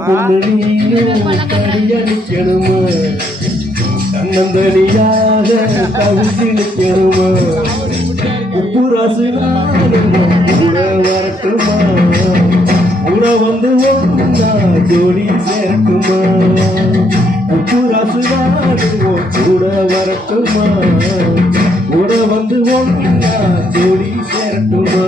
பொண்ணு நீயும் கடியடிக்கணுமா தன்னந்தனியாக தவிச்சு நிற்கணுமா உப்பு ராசு நானும் கூட வரட்டுமா கூட வந்து ஒன்னா ஜோடி சேரட்டுமா உப்பு ராசு நானும் கூட வரட்டுமா கூட வந்து ஒன்னா ஜோடி சேரட்டுமா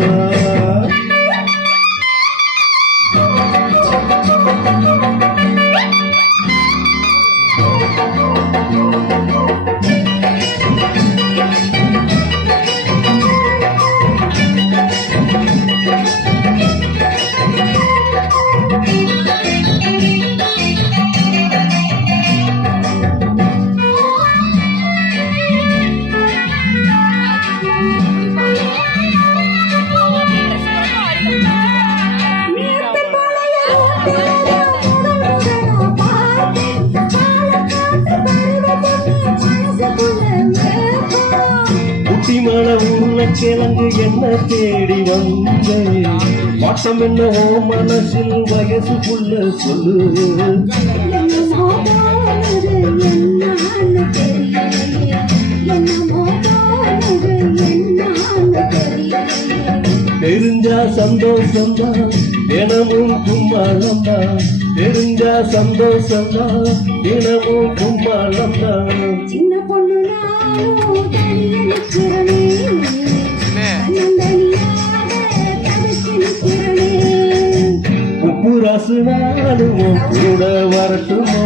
குட்டிமான உருளைக்கிழங்கு என்ன தேடி வந்த மாட்டம் என்னவோ மனசில் வயசுக்குள்ள சொல்லு தெரிஞ்சா சந்தோஷம்தான் தினமும் கும்மாளம்தான் தெரிஞ்சா சந்தோஷம்தான் தினமும் கும்மாளம்தான் சின்ன பொண்ணு உப்பு ராசு நானும் கூட வரட்டுமா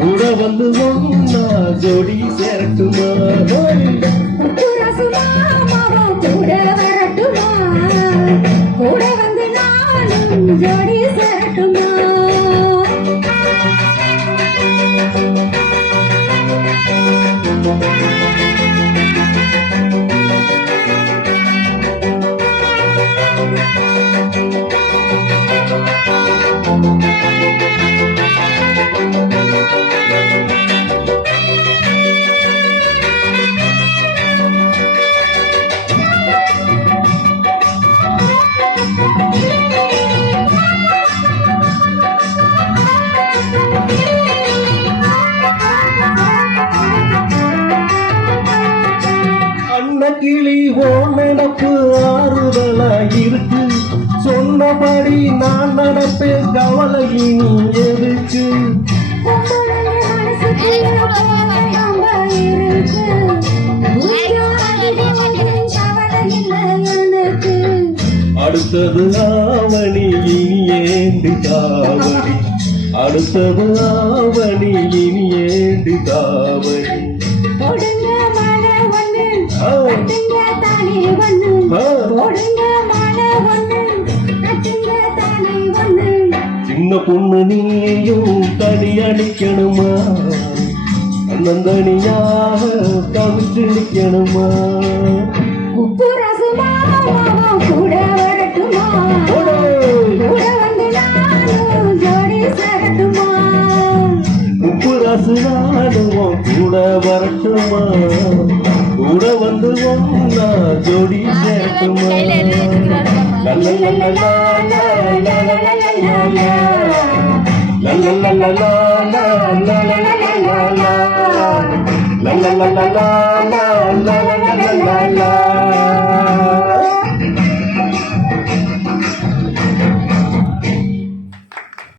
கூட வந்து ஒன்னா ஜோடி சேரட்டுமா கூட வரட்டுமா கூட வந்து நானும் ஜோடி சேரட்டுமா கிளி ஓ நடப்பு ஆறுதலா இருக்கு சொன்னபடி நான் நடப்பேன் கவலை நீ எதுக்கு அடுத்தது ஆவணி இனி ஏண்டு காவடி அடுத்தது ஆவணி இனி ஏண்டு காவடி சின்ன பொண்ணு நீயும் தனி அடிக்கணுமா அண்ணந்தனியாக தவிச்சு நிற்கணுமா உப்பு ரசமா கூட வரட்டுமா கூட வந்து நானும் ஜோடி சேரட்டுமா உப்பு ரசு நானும் கூட வரட்டுமா கூட வந்து ஒன்னா ஜோடி சேரட்டுமா la la la la